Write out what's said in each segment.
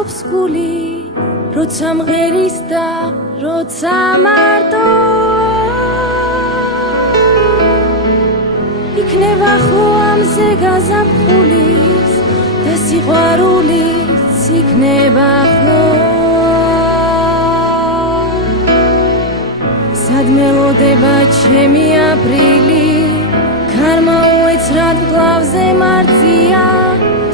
ამბობს გული როცა მღერის და როცა მარტო იქნება ხო ამზე გაზაფხულის და სიყვარულიც იქნება ხო სად მელოდება ჩემი აპრილი ქარმა უეცრად მკლავზე მარტია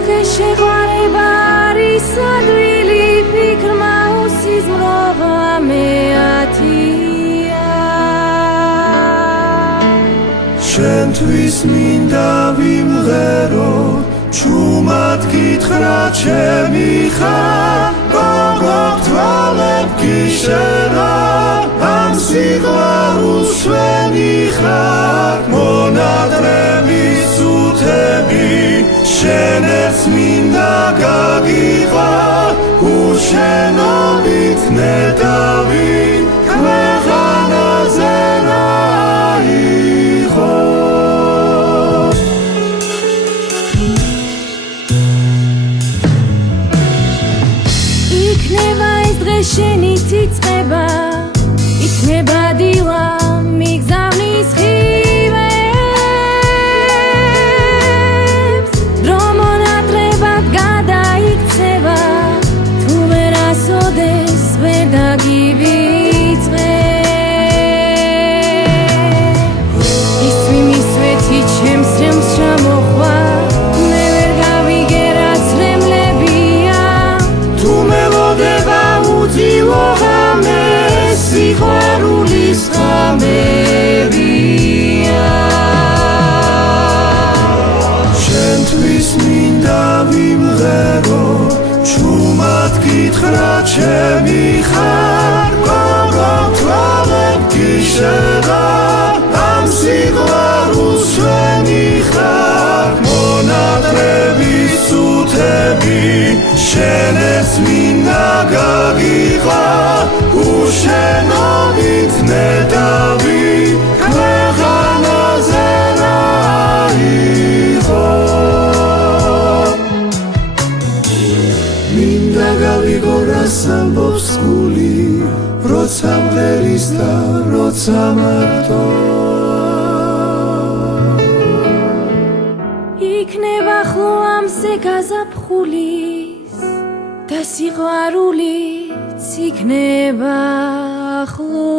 დღეს შეყვარება არის ადვილი ფიქრმა უსიზმროვა მეათია შენთვის მინდა ვიმღერო ჩუმად გითხრა ჩემი ხარ გოგო თვალებ გიშერა ამ სიყვარულს ჩვენი ხარ მონადრები სუთები შენერს მინდა გაგიყვა უშენობით ნეტავი ქვეყანაზე რა იყო იქნება ეს დღე შენი ციწყება იქნება დილა მიგზავნის ხივებს დრო მონატრებად გადაიქცევა თუ ვერ ასოდეს ვერ დაგივიწყე ისვი მისვეთი ჩემს რემს ჩამოხვა მე ვერ გავიგე რაც რემლებია თუ მელოდება უძილო ღამე სიყვარულის ღამებია შენთვის მინდა ვიმღერო ჩუმად გითხრა ჩემი ხარ გოგო თვალებ გიშერა ამ სიყვარულს ჩვენი ხარ მონადრები სუთები შენერს მინდა გაგიყვა უშენობით ნეტავი ქვეყანაზე რა იყო მინდა გავიგო რას ამბობს გული როცა მღერის და როცა მარტო იქნება ხო ამზე გაზაფხულის და სიყვარულიც იქნება ხო